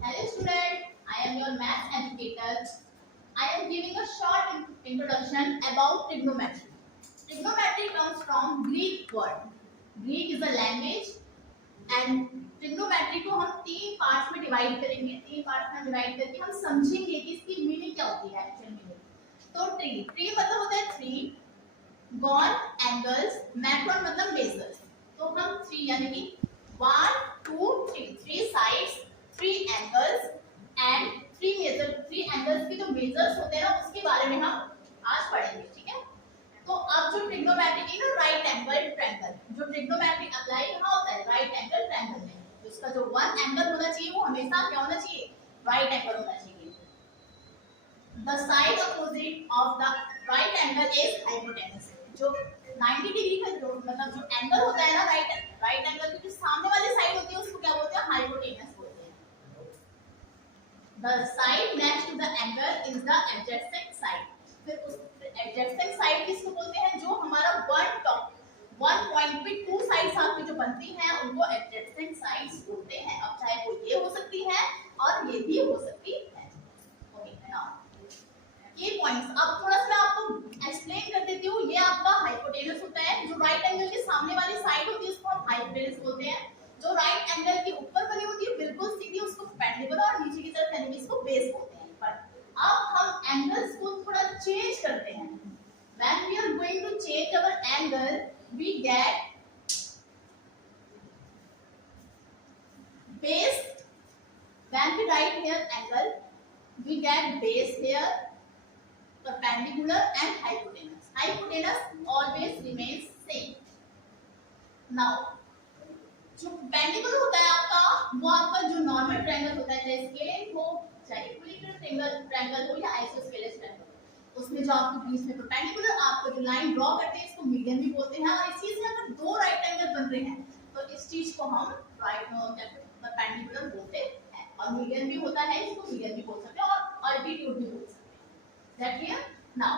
Hello student, I am your math educator. I am giving a short introduction about trigonometry. Trigonometry comes from Greek word. Greek is a language and trigonometry को हम तीन parts में divide करेंगे. तीन parts में divide करके हम समझेंगे कि इसकी मीनिंग क्या होती है एक्चुअल मीनिंग. तो ट्री मतलब होता है थ्री, गॉन एंगल्स, मैक्रोन मतलब मेजर्स. तो हम थ्री यानी कि 1 2 3 three sides, three angles and three angles के जो मेजर्स होते हैं ना उसके बारे में हम आज पढ़ेंगे. ठीक है. तो अब जो ट्रिग्नोमेट्री की ना राइट एंगल ट्रायंगल, जो ट्रिग्नोमेट्री अप्लाई कहाँ होता है राइट एंगल ट्रायंगल में. तो उसका जो वन एंगल होना चाहिए वो हमेशा क्या होना चाहिए राइट एंगल होना चाहिए. The side opposite of the right angle is hypotenuse. जो 90 डिग्री का जो मतलब जो एंगल होता है ना राइट एंगल की जो सामने वाली साइड होती है उसको क्या बोलते हैं हाइपोटेनस बोलते हैं. The side next to the angle is the adjacent side. फिर उस adjacent side किसको बोलते हैं जो हमारा वन पॉइंट पे टू साइड्स आपकी जो बनती हैं उनको adjacent sides बोलते हैं. अब चाहे वो ये हो सकती है और ये भी हो सकती है. ओके नाउ ये पॉइंट्स अब थोड़ा सा मैं आपको एक्सप्लेन कर देती हूँ. ये आपका हाइपोटेनस होता है. जो राइट एंगल के सामने वाली साइड होती है उसको हम हाइपोटेनस बोलते हैं. जो राइट एंगल के ऊपर बनी होती है बिल्कुल सीधी उसको परपेंडिकुलर और नीचे की तरफ यानी कि इसको बेस बोलते हैं. पर अब हम एंगल्स को थोड़ा चेंज करते हैं. When we are going to change our angle we get base. When we write here angle we get base here, perpendicular and hypotenuse. Hypotenuse always remains same. Now जो perpendicular होता है आपका वो आपका जो नॉर्मल ट्रायंगल होता है चाहे स्केलेन हो चाहे इक्विलेटरल ट्रायंगल हो या आइसोस्केलेस ट्रायंगल, उसमें जो आपको बीच में परपेंडिकुलर आपको जो लाइन ड्रॉ करते हैं इसको मीडियन भी बोलते हैं. और इस चीज में अगर दो राइट एंगल बन रहे हैं तो इस चीज को हम राइट परपेंडिकुलर बोलते हैं. और मीडियन भी होता है इसको मीडियन भी बोल सकते हैं और अल्टीट्यूड भी बोल सकते हैं. That clear. नाउ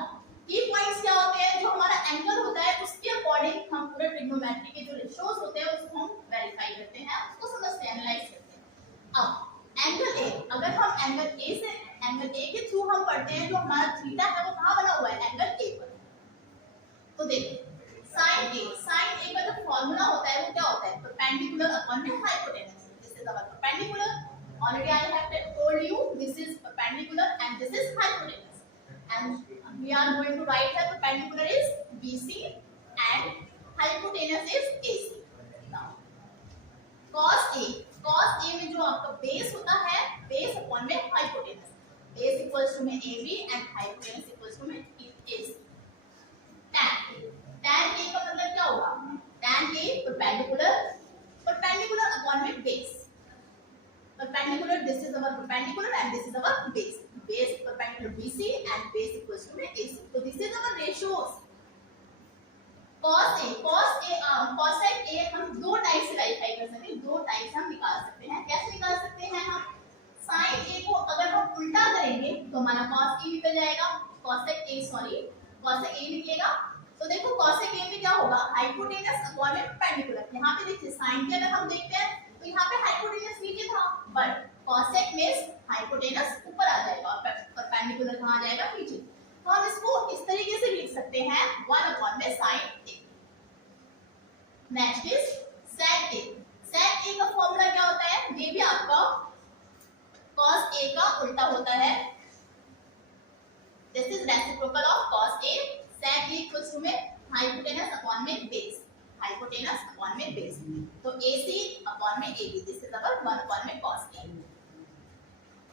की पॉइंट्स क्या होते हैं जो हमारा एंगल होता है उसके अकॉर्डिंग हम पूरे ट्रिग्नोमेट्री के जो रेशियोज होते हैं उसको हम वेरीफाई करते हैं, उसको समझते हैं, एनालाइज करते हैं. अब एंगल ए, अगर हम एंगल ए के थ्रू हम पढ़ते हैं जो हमारा थीटा है वो कहां बना हुआ है एंगल ए पर. तो देखिए साइन ए का जो फार्मूला होता है वो क्या होता है परपेंडिकुलर अपॉन में hypotenuse. This is our perpendicular. Already I have told you this is perpendicular and this is hypotenuse. And we are going to write the perpendicular is BC and hypotenuse is AC. Now cos A में जो आपका base होता है base upon में hypotenuse. Base equals to में AB and hypotenuse equals to में AC. tan A का मतलब क्या होगा tan A perpendicular upon में base. Perpendicular, this is our perpendicular and this is our base. Base perpendicular BC and base equals to AC. So this is our ratios. Cosec A हम दो type से verify कर सकते हैं. दो type हम निकाल सकते हैं. कैसे निकाल सकते हैं हम sin A को अगर हम उल्टा करेंगे तो हमारा cos A निकल जाएगा. cosec A निकलेगा. तो देखो cosec A में क्या होगा हाइपोटेनस अपॉन में परपेंडिकुलर. यहाँ पे देखिए sin के अगर हम देखते हैं तो यहाँ पे हाइपोटेनस नीचे था बट cosec में हाइपोटेनस ऊपर आ जाएगा और परपेंडिकुलर कहाँ आ जाएगा नीचे. तो हम इसको इस तरीके से लिख सकते हैं 1 अपॉन में sin A. Next is sec A. sec A का फॉर्मूला क्या होता है ये भी आपका cos A का उल्टा होता है. This is reciprocal of cos A. sec A equals to में हाइपोटेनस अपॉन में बेस. हाइपोटेनस अपॉन में बेस. तो AC अपॉन में AB. This is our 1 upon में cos A.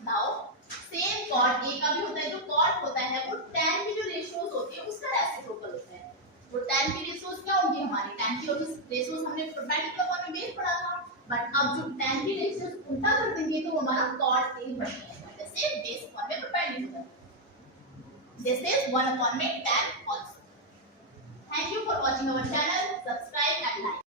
Now same cot A का भी होता है. जो cot होता है वो tan की जो रेशियोज होती है उसका रेसिप्रोकल होता है. वो tan की रेशियोज क्या होंगी हमारी tan की रेशियोज हमने परपेंडिकुलर अपॉन में बेस पढ़ा था. बट अब जो tan की रेशियोज उल्टा कर देंगे तो हमारा cot A बन जाएगा. जैसे बेस अपॉन में परपेंडिकुलर. दिस इज 1 अपॉन में tan also. Thank you for watching our channel. Subscribe and like.